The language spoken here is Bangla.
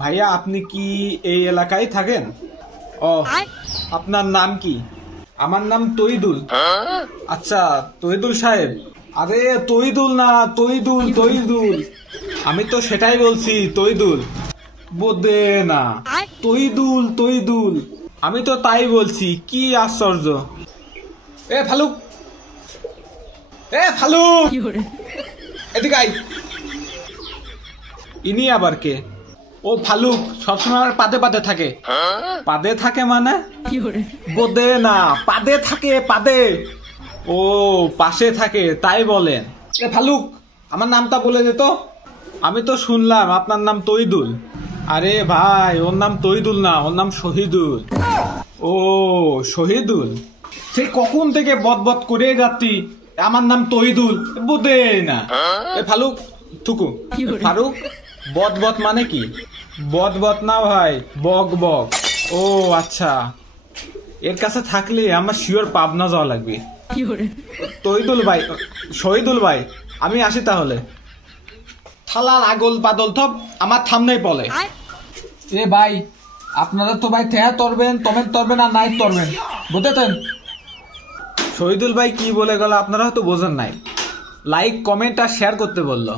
ভাইয়া আপনি কি এই এলাকায় থাকেন? ও, আপনার নাম কি? আমার নাম তৈদুল। আচ্ছা তৈদুল সাহেব। আরে তৈদুল না, তৈদুল তৈদুল। আমি তো সেটাই বলছি, তৈদুল বোধে না, তৈদুল তৈদুল। আমি তো তাই বলছি, কি আশ্চর্য। এ ফালুক, এ ফালুক, এদিকে আই। ইনি আবার কে? ও ফালুক, সবসময় আমার পাদে পাদে থাকে। পাদে থাকে মানে? বোধে না, পাদে থাকে, পাদে। ও পাশে থাকে তাই বলেন। এ ফালুক, আমার নামটা বলে দে তো। আমি তো শুনলাম আপনার নাম তৈদুল। আরে ভাই, ওর নাম তৈদুল না, ওর নাম শহীদুল। ও শহীদুল, সেই কখন থেকে বদবদ করে যাচ্ছি। আমার নাম তৈদুল, বোধে না। এ ফালুক, থুকু। ফারুক, বদবদ মানে কি? বদবদ না ভাই, বক বক। ও আচ্ছা, এর কাছে থাকলে আমার শিওর পাবনা যাওয়া লাগবে। তৈদুল ভাই, শহীদুল ভাই, আমি আসি তাহলে। থালার আগল পাদল থপ আমার থামনেই বলে। এ ভাই, আপনারা তো ভাই থেয়া তরবেন, তমেন তরবেন আর নাই তরবেন, বুঝতেছেন? শহীদুল ভাই কি বলে গেল আপনারা হয়তো বোঝেন নাই। লাইক, কমেন্ট আর শেয়ার করতে বললো।